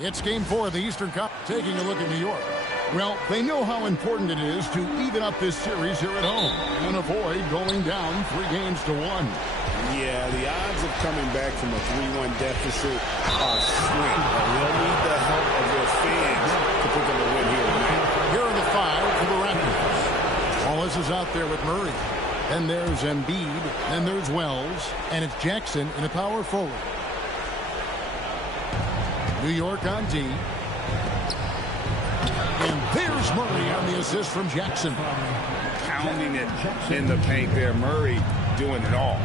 It's Game 4 of the Eastern Cup. Taking a look at New York. Well, they know how important it is to even up this series here at home and avoid going down 3 games to 1. Yeah, the odds of coming back from a 3-1 deficit are slim. They'll need the help of their fans to put them a win here tonight. Here are the 5 for the Raptors. Wallace is out there with Murray. Then there's Embiid. Then there's Wells. And it's Jackson in a power forward. New York on D. And there's Murray on the assist from Jackson. Pounding it in the paint there. Murray doing it all.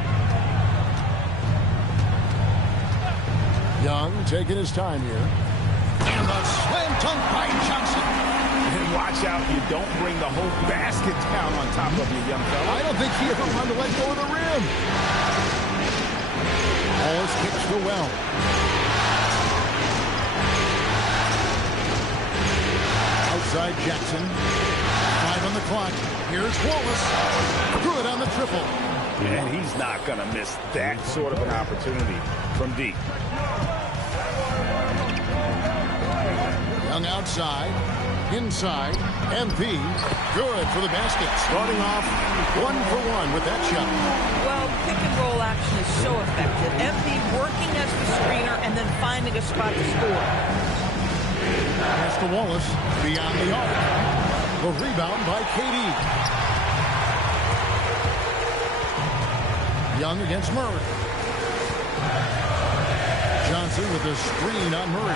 Young taking his time here. And the slam dunk by Johnson. And watch out, you don't bring the whole basket down on top of you, young fella. I don't think he ever wanted to let go of the rim. Wallace kicks to Wells. Outside Jackson. 5 on the clock. Here's Wallace. Good on the triple. And he's not going to miss that sort of an opportunity from deep. Young outside. Inside. MP. Good for the basket. Starting off 1 for 1 with that shot. Well, pick and roll action is so effective. MP working as the screener and then finding a spot to score. Pass to Wallace. Beyond the arc. The rebound by KD. Young against Murray. Johnson with the screen on Murray.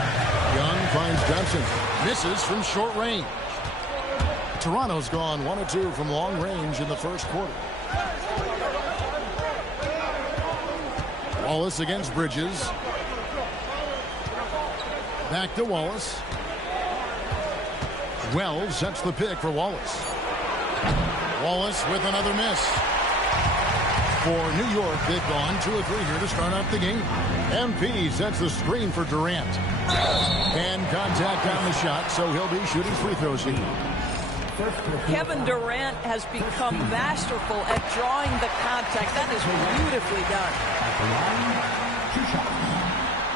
Young finds Johnson. Misses from short range. Toronto's gone 1 of 2 from long range in the first quarter. Wallace against Bridges. Back to Wallace. Wells sets the pick for Wallace. Wallace with another miss. For New York, they've gone 2 of 3 here to start off the game. MP sets the screen for Durant. And contact on the shot, so he'll be shooting free throws here. Kevin Durant has become masterful at drawing the contact. That is beautifully done.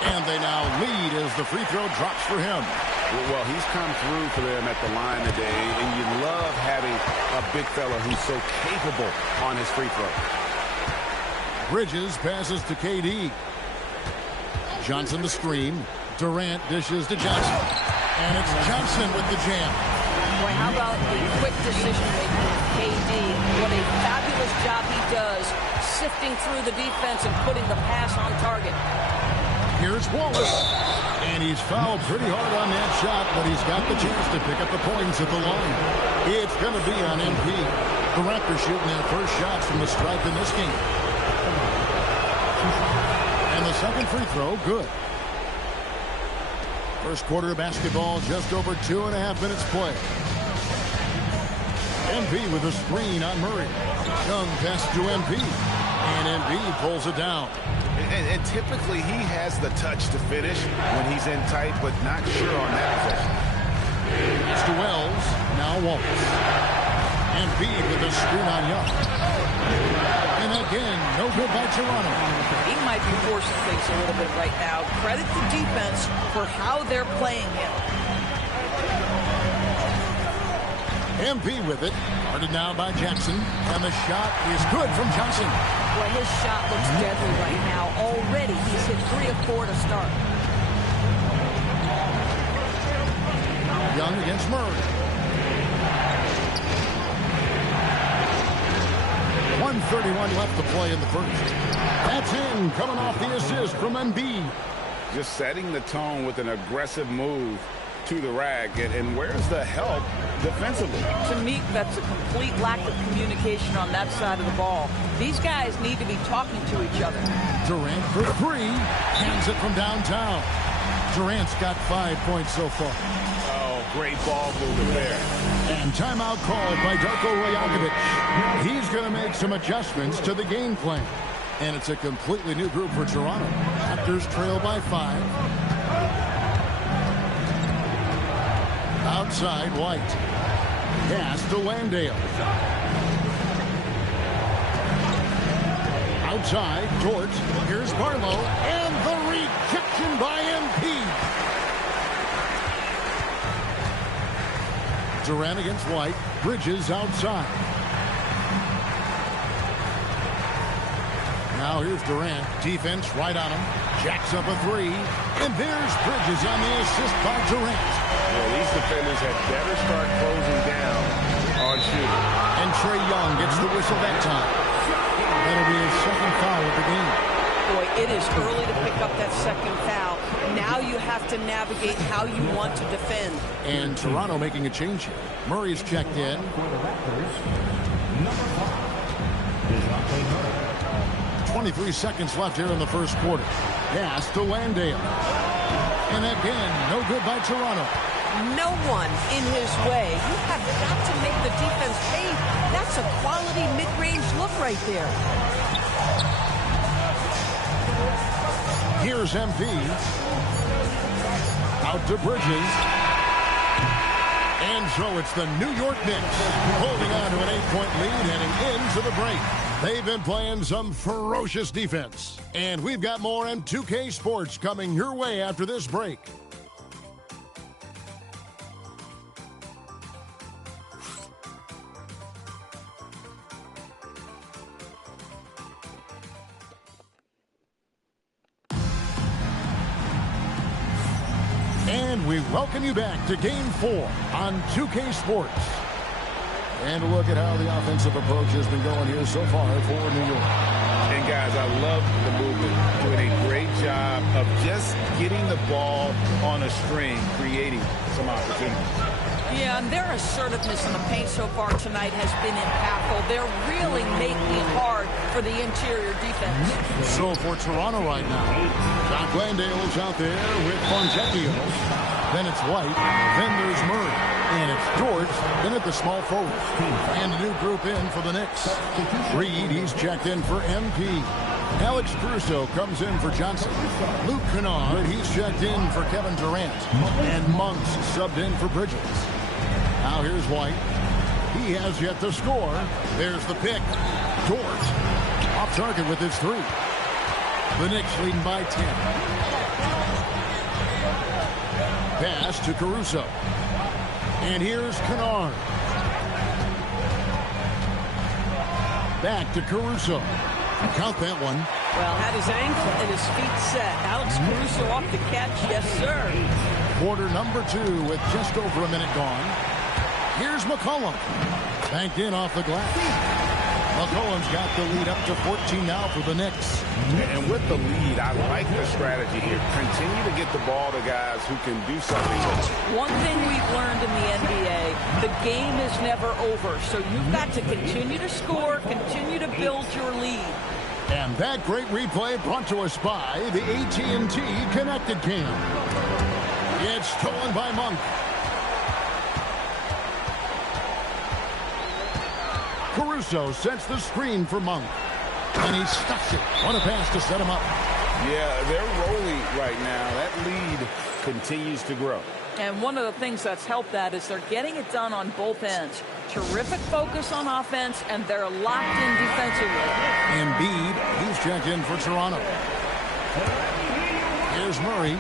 And they now lead as the free throw drops for him. Well, he's come through for them at the line today, and you love having a big fella who's so capable on his free throw. Bridges passes to KD. Johnson the screen. Durant dishes to Johnson. And it's Johnson with the jam. Boy, how about the quick decision-making of KD? What a fabulous job he does sifting through the defense and putting the pass on target. Here's Wallace. And he's fouled pretty hard on that shot, but he's got the chance to pick up the points at the line. It's going to be on MP. The Raptors shooting their first shots from the stripe in this game. And the second free throw, good. First quarter of basketball, just over 2.5 minutes play. MP with a screen on Murray. Young pass to MP. And MP pulls it down. And typically he has the touch to finish when he's in tight, but not sure on that possession. It's to Wells. Now Wallace. MP with the screen on Young. And again, no good by Toronto. He might be forcing things a little bit right now. Credit the defense for how they're playing him. MP with it. Guarded now by Jackson. And the shot is good from Johnson. Boy, his shot looks deadly right now. Already, he's hit 3 of 4 to start. Young against Murray. 1:31 left to play in the first. That's in, coming off the assist from Embiid. Just setting the tone with an aggressive move to the rack. And where's the help defensively? To me, that's a complete lack of communication on that side of the ball. These guys need to be talking to each other. Durant for 3. Hands it from downtown. Durant's got 5 points so far. Oh, great ball movement there. And timeout called by Darko Rajakovic. He's going to make some adjustments to the game plan. And it's a completely new group for Toronto. Raptors trail by 5. Outside, White. Pass to Landale. Outside, Dort. Here's Barlow. And the rejection by MP. Durant against White. Bridges outside. Now here's Durant. Defense right on him. Jacks up a three. And there's Bridges on the assist by Durant. Well, these defenders had better start closing down on shooting. And Trae Young gets the whistle that time. That'll be his second foul of the game. Boy, it is early to pick up that second foul. Now you have to navigate how you want to defend. And Toronto making a change here. Murray's checked in. 23 seconds left here in the first quarter. Pass to Landale. And again, no good by Toronto. No one in his way. You have got to make the defense pay. That's a quality mid-range look right there. Here's MP. Out to Bridges. And so it's the New York Knicks holding on to an 8-point lead heading into the break. They've been playing some ferocious defense. And we've got more M2K Sports coming your way after this break. And we welcome you back to Game 4 on 2K Sports. And look at how the offensive approach has been going here so far for New York. And guys, I love the movement. Doing a great job of just getting the ball on a string, creating some opportunities. Yeah, and their assertiveness in the paint so far tonight has been impactful. They're really making it hard for the interior defense. So for Toronto right now, Doc Landale's out there with Fontecchio. Then it's White. Then there's Murray. And it's George. Then at the small forward. And a new group in for the Knicks. Reed, he's checked in for MP. Alex Caruso comes in for Johnson. Luke Kennard, he's checked in for Kevin Durant. And Monks subbed in for Bridges. Now here's White. He has yet to score. There's the pick. Dort off target with his three. The Knicks leading by 10. Pass to Caruso. And here's Kennard. Back to Caruso. Count that one. Well, had his ankle and his feet set. Alex Caruso off the catch. Yes, sir. Quarter number 2 with just over a minute gone. Here's McCollum. Banked in off the glass. McCollum's got the lead up to 14 now for the Knicks. And with the lead, I like the strategy here. Continue to get the ball to guys who can do something with it. One thing we've learned in the NBA, the game is never over. So you've got to continue to score, continue to build your lead. And that great replay brought to us by the AT&T Connected Cam. It's stolen by Monk. Caruso sets the screen for Monk. And he stuffs it. What a pass to set him up. Yeah, they're rolling right now. That lead continues to grow. And one of the things that's helped that is they're getting it done on both ends. Terrific focus on offense, and they're locked in defensively. Embiid, he's checked in for Toronto. Here's Murray.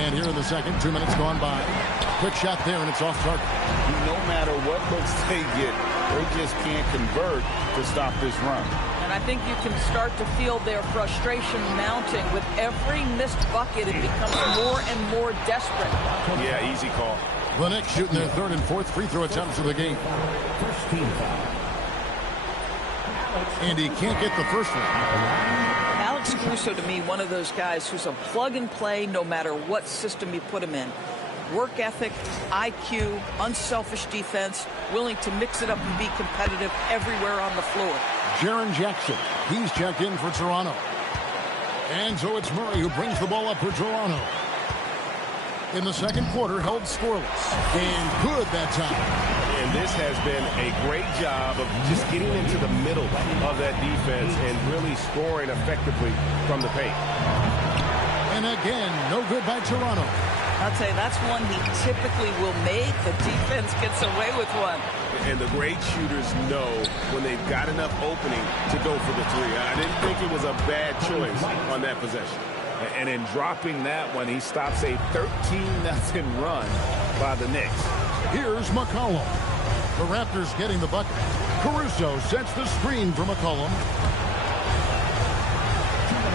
And here in the second, 2 minutes gone by. Quick shot there, and it's off target. No matter what looks they get, they just can't convert to stop this run. And I think you can start to feel their frustration mounting. With every missed bucket, it becomes more and more desperate. Yeah, easy call. The Knicks shooting their third and fourth free throw attempts of the game. And he can't get the first one. Alex Caruso, to me, one of those guys who's a plug and play no matter what system you put him in. Work ethic, IQ, unselfish defense, willing to mix it up and be competitive everywhere on the floor. Jaren Jackson, he's checked in for Toronto. And so it's Murray who brings the ball up for Toronto. In the second quarter, held scoreless. And good that time. And this has been a great job of just getting into the middle of that defense and really scoring effectively from the paint. And again, no good by Toronto. I'll tell you, that's one he typically will make. The defense gets away with one. And the great shooters know when they've got enough opening to go for the three. I didn't think it was a bad choice on that possession. And in dropping that one, he stops a 13-0 run by the Knicks. Here's McCollum. The Raptors getting the bucket. Caruso sets the screen for McCollum.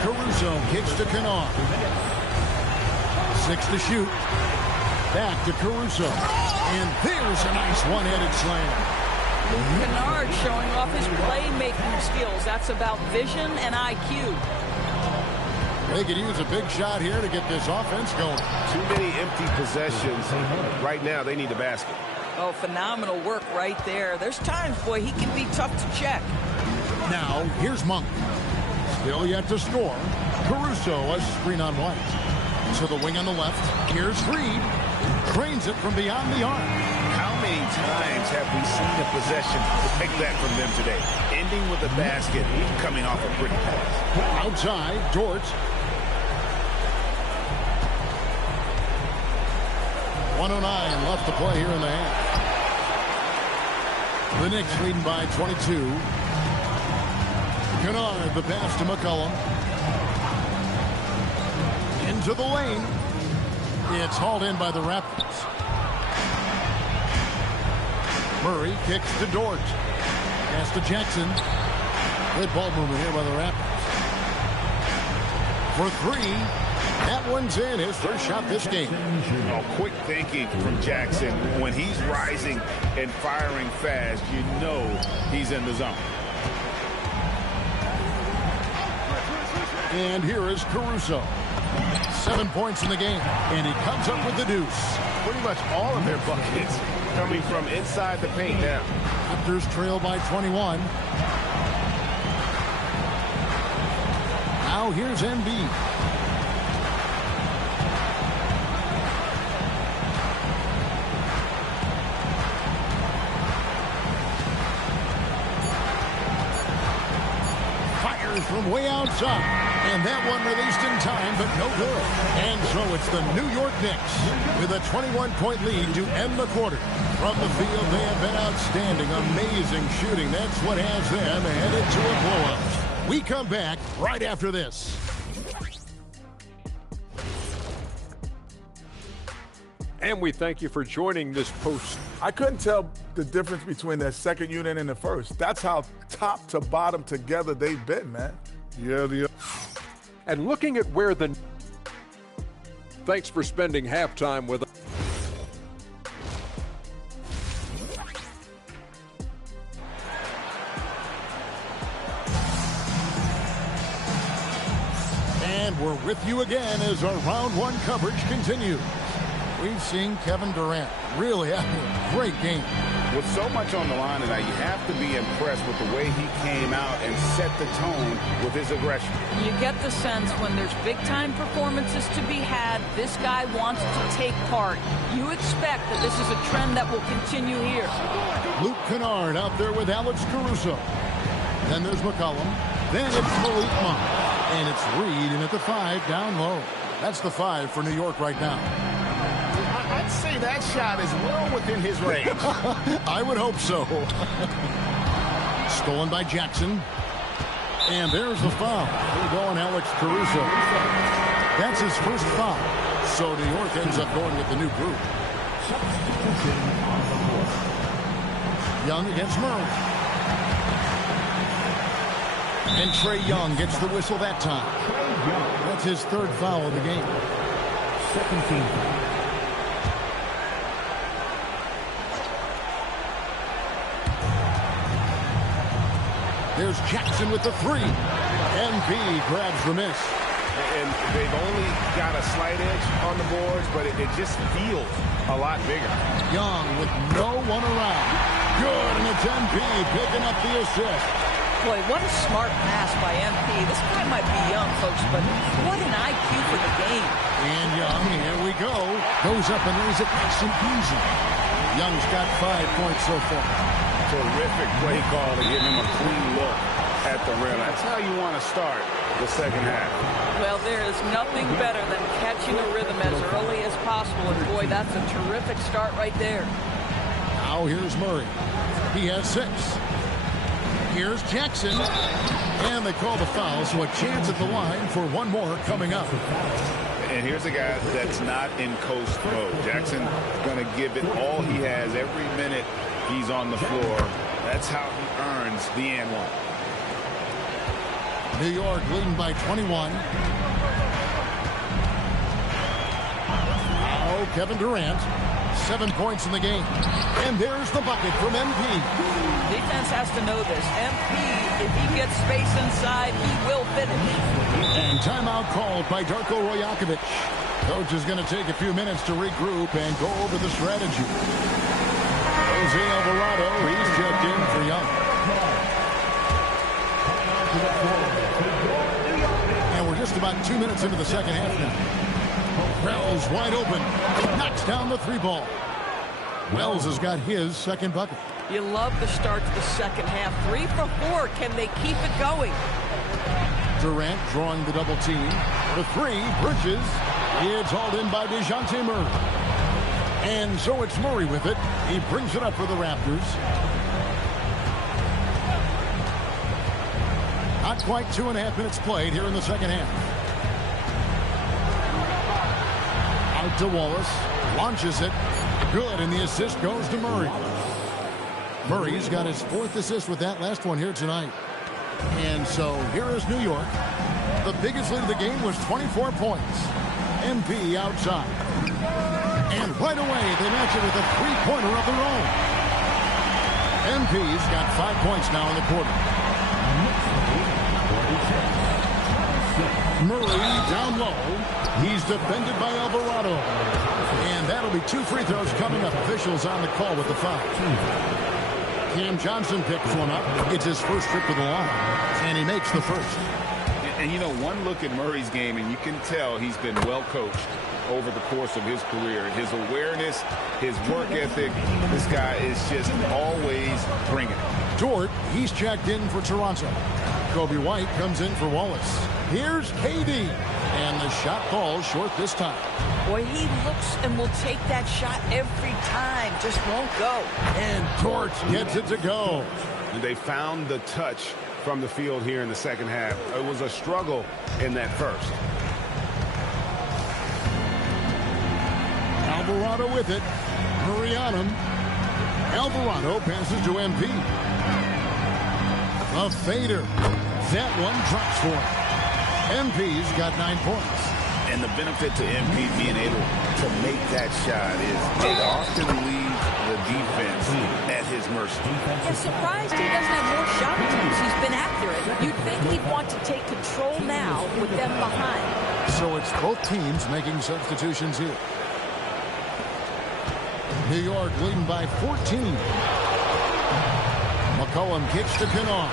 Caruso kicks to Kennard. 6 to shoot. Back to Caruso. And there's a nice one-handed slam. Kennard showing off his playmaking skills. That's about vision and IQ. They could use a big shot here to get this offense going. Too many empty possessions. Right now, they need a basket. Oh, phenomenal work right there. There's times, boy, he can be tough to check. Now, here's Monk. Still yet to score. Caruso, a screen on White. To the wing on the left. Here's Reed. Trains it from beyond the arc. How many times have we seen a possession like that from them today? Ending with a basket, coming off a pretty pass. Outside, Dort. 1:09 left to play here in the half. The Knicks leading by 22. Kennard, the pass to McCollum. Into the lane. It's hauled in by the Raptors. Murray kicks to Dort. Pass to Jackson. Good ball movement here by the Raptors. For 3. That one's in. His first shot this game. Oh, quick thinking from Jackson. When he's rising and firing fast, you know he's in the zone. And here is Caruso. 7 points in the game. And he comes up with the deuce. Pretty much all of their buckets coming from inside the paint now. Raptors trail by 21. Now here's Embiid. Fires from way outside. And that one released in time, but no good. And so it's the New York Knicks with a 21-point lead to end the quarter. From the field, they have been outstanding. Amazing shooting. That's what has them headed to a blowout. We come back right after this. And we thank you for joining this post. I couldn't tell the difference between the second unit and the first. That's how top to bottom together they've been, man. Yeah, and looking at where the... Thanks for spending halftime with us. And we're with you again as our round one coverage continues. We've seen Kevin Durant really having a great game. With so much on the line tonight, you have to be impressed with the way he came out and set the tone with his aggression. You get the sense when there's big-time performances to be had, this guy wants to take part. You expect that this is a trend that will continue here. Luke Kennard out there with Alex Caruso. Then there's McCollum. Then it's Malik Monk. And it's Reed in at the 5 down low. That's the 5 for New York right now. I'd say that shot is well within his range. I would hope so. Stolen by Jackson. And there's the foul. We're going Alex Caruso. That's his first foul. So New York ends up going with the new group. Young against Murray. And Trae Young gets the whistle that time. That's his third foul of the game. Second team. There's Jackson with the 3. MP grabs the miss. And they've only got a slight edge on the boards, but it just feels a lot bigger. Young with no one around. Good, and it's MP picking up the assist. Boy, what a smart pass by MP. This guy might be young, folks, but what an IQ for the game. And Young, here we go. Goes up and lays it nice and easy. Young's got 5 points so far. Terrific play call to give him a clean look at the rim. That's how you want to start the second half. Well, there is nothing better than catching a rhythm as early as possible. And, boy, that's a terrific start right there. Now here's Murray. He has 6. Here's Jackson. And they call the foul, so a chance at the line for one more coming up. And here's a guy that's not in coast mode. Jackson's going to give it all he has every minute he's on the floor. That's how he earns the and one. New York leading by 21. Now Kevin Durant. 7 points in the game. And there's the bucket from MP. Defense has to know this. MP, if he gets space inside, he will finish. And timeout called by Darko Rajakovic. Coach is going to take a few minutes to regroup and go over the strategy. Jose Alvarado, he's checked in for Young. And we're just about 2 minutes into the second half now. Wells wide open. Knocks down the three ball. Wells has got his second bucket. You love the start to the second half. 3 for 4. Can they keep it going? Durant drawing the double team. The three, Bridges. It's hauled in by DeJounte Murray. And so it's Murray with it. He brings it up for the Raptors. Not quite 2.5 minutes played here in the second half. Out to Wallace. Launches it. Good, and the assist goes to Murray. Murray's got his 4th assist with that last one here tonight. And so here is New York. The biggest lead of the game was 24 points. MP outside. And right away, they match it with a three-pointer of their own. MP's got 5 points now in the quarter. Murray down low. He's defended by Alvarado. And that'll be 2 free throws coming up. Officials on the call with the foul. Cam Johnson picks one up. It's his first trip to the line. And he makes the first. And you know, one look at Murray's game, and you can tell he's been well coached over the course of his career. His awareness, his work ethic, this guy is just always bringing it. Dort, he's checked in for Toronto. Kobe White comes in for Wallace. Here's KD. And the shot falls short this time. Boy, he looks and will take that shot every time. Just won't go. And Dort gets it to go. They found the touch from the field here in the second half. It was a struggle in that first. Alvarado with it. Murray on him. Alvarado passes to MP. A fader. That one drops for him. MP's got 9 points. And the benefit to MP being able to make that shot is it often leaves the defense at his mercy. I'm surprised he doesn't have more shot attempts. He's been accurate. You'd think he'd want to take control now with them behind. So it's both teams making substitutions here. New York leading by 14. McCollum kicks to Kennard.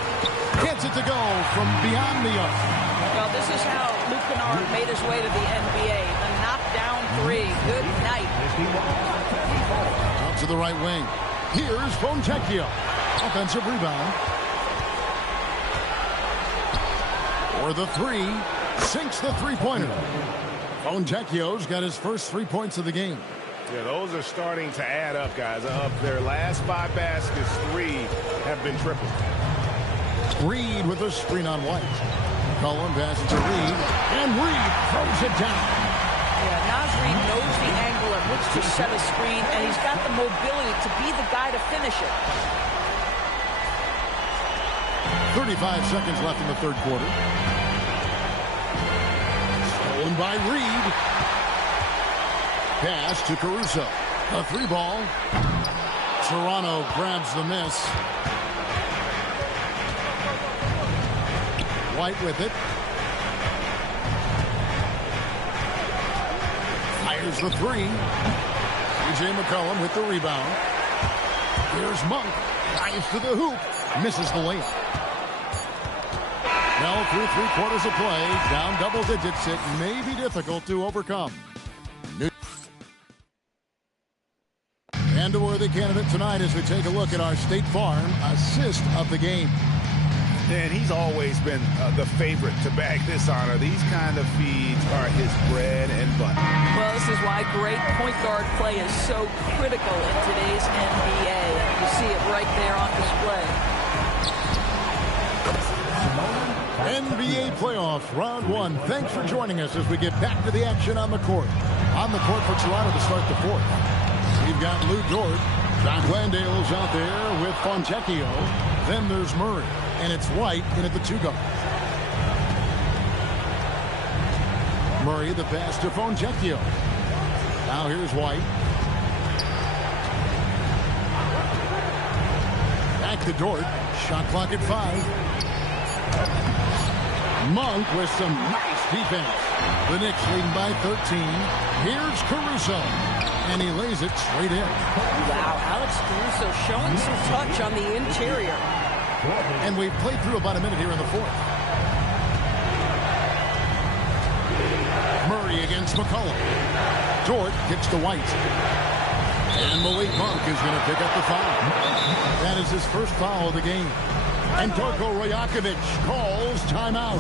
Gets it to go from beyond the arc. Well, this is how Luke Kennard made his way to the NBA. The knockdown three. Good night. Out to the right wing. Here's Fontecchio. Offensive rebound. For the three. Sinks the three-pointer. Fontecchio's got his first 3 points of the game. Yeah, those are starting to add up, guys. Of their last 5 baskets, 3 have been tripled. Reed with a screen on White. Cullen passes to Reed, and Reed throws it down. Yeah, Naz Reid knows the angle at which to set a screen, and he's got the mobility to be the guy to finish it. 35 seconds left in the third quarter. Stolen by Reed. Pass to Caruso. A 3-ball. Toronto grabs the miss. White with it. Fires the 3. C.J. McCollum with the rebound. Here's Monk. Drives to the hoop. Misses the layup. Now through 3 quarters of play. Down double digits. It may be difficult to overcome. And a worthy candidate tonight as we take a look at our State Farm assist of the game. And he's always been the favorite to bag this honor. These kind of feeds are his bread and butter. Well, this is why great point guard play is so critical in today's NBA. You see it right there on display. NBA playoffs, round one. Thanks for joining us as we get back to the action on the court. On the court for Toronto to start the fourth. We've got Lou Dort. John Glandale's out there with Fontecchio. Then there's Murray. And it's White in at the 2-guard. Murray, the pass to Fontecchio. Now here's White. Back to Dort. Shot clock at 5. Monk with some nice defense. The Knicks leading by 13. Here's Caruso. And he lays it straight in. Wow, Alex Caruso showing some touch on the interior. And we've played through about a minute here in the fourth. Murray against McCollum. Dort gets to White. And Malik Monk is going to pick up the foul. That is his first foul of the game. And Darko Rajakovic calls timeout.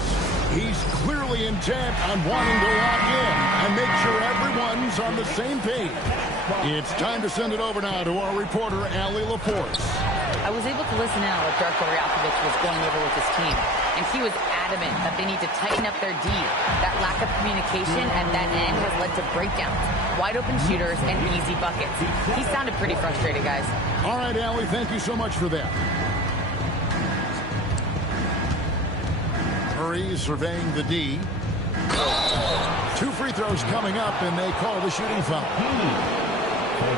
He's clearly intent on wanting to lock in and make sure everyone's on the same page. It's time to send it over now to our reporter, Allie Laporte. I was able to listen out what Darko Rajakovic was going over with his team, and he was adamant that they need to tighten up their D. That lack of communication at that end has led to breakdowns, wide open shooters, and easy buckets. He sounded pretty frustrated, guys. All right, Allie, thank you so much for that. Murray surveying the D. 2 free throws coming up, and they call the shooting foul.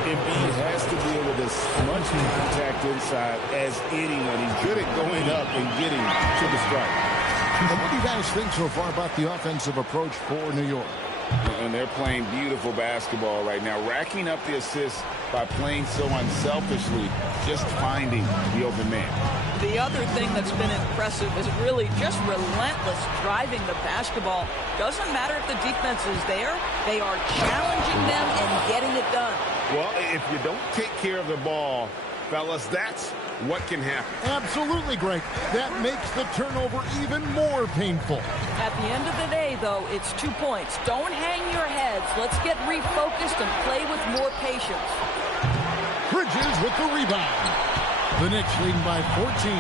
Embiid has to deal with as much contact inside as anyone. He's good at going up and getting to the strike. And what do you guys think so far about the offensive approach for New York? And they're playing beautiful basketball right now, racking up the assists by playing so unselfishly, just finding the open man. The other thing that's been impressive is really just relentless driving the basketball. Doesn't matter if the defense is there, they are challenging them and getting it done. Well, if you don't take care of the ball, fellas, that's what can happen. Absolutely, Greg. That makes the turnover even more painful. At the end of the day, though, it's 2 points. Don't hang your heads. Let's get refocused and play with more patience. Bridges with the rebound. The Knicks leading by 14.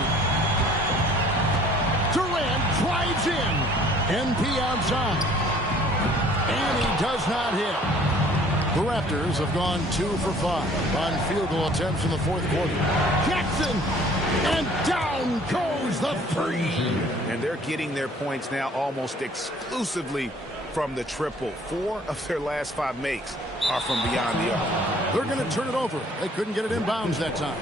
Durant drives in. NP outside. And he does not hit. The Raptors have gone 2 for 5 on field goal attempts in the fourth quarter. Jackson, and down goes the 3. And they're getting their points now almost exclusively from the triple. 4 of their last 5 makes are from beyond the arc. They're going to turn it over. They couldn't get it in bounds that time.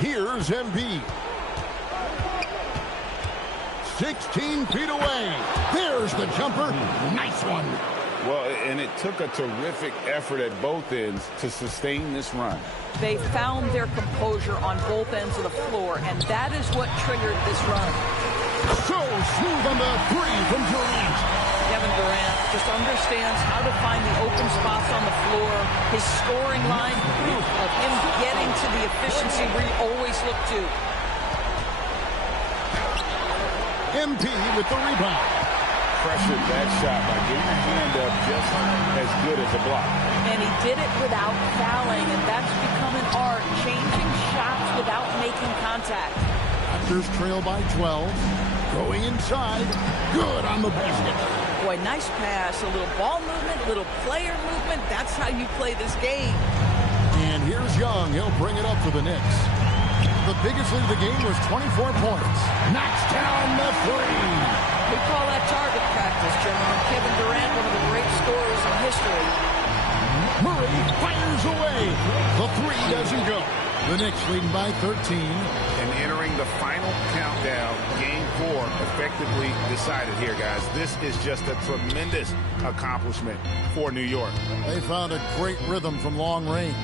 Here's Embiid. 16 feet away. There's the jumper. Nice one. Well, and it took a terrific effort at both ends to sustain this run. They found their composure on both ends of the floor, and that is what triggered this run. So smooth on the 3 from Durant. Kevin Durant just understands how to find the open spots on the floor. His scoring line, proof of him getting to the efficiency where you always look to. MP with the rebound. Pressured that shot by getting a hand up just as good as a block. And he did it without fouling, and that's become an art, changing shots without making contact. Raptors trail by 12. Going inside. Good on the basket. Boy, nice pass. A little ball movement, a little player movement. That's how you play this game. And here's Young. He'll bring it up for the Knicks. The biggest lead of the game was 24 points. Knocks down the 3. We call that target practice, gentlemen. Kevin Durant, one of the great scorers in history. Murray fires away. The 3 doesn't go. The Knicks leading by 13. And entering the final countdown, game 4 effectively decided here, guys. This is just a tremendous accomplishment for New York. They found a great rhythm from long range.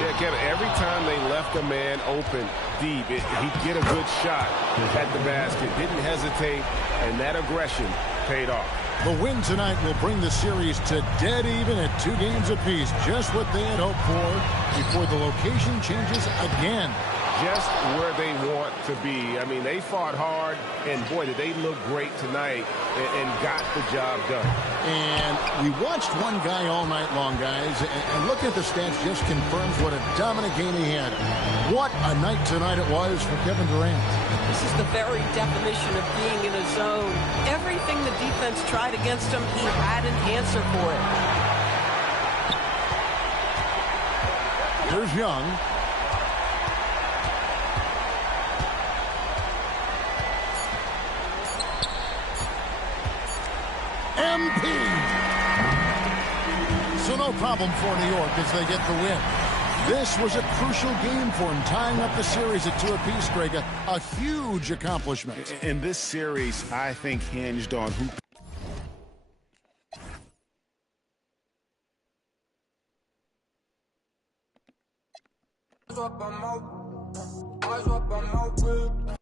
Yeah, Kevin, every time they left a man open deep, he'd get a good shot at the basket. Didn't hesitate, and that aggression paid off. The win tonight will bring the series to dead even at 2 games apiece. Just what they had hoped for before the location changes again. just where they want to be. I mean, they fought hard, and boy, did they look great tonight and got the job done. And we watched one guy all night long, guys, and looking at the stats just confirms what a dominant game he had. What a night tonight it was for Kevin Durant. This is the very definition of being in a zone. Everything the defense tried against him, he had an answer for it. Here's Young. MP. So no problem for New York as they get the win. This was a crucial game for him, tying up the series at 2 apiece, Greg. A huge accomplishment. And this series, I think, hinged on who Eyes up, I'm out with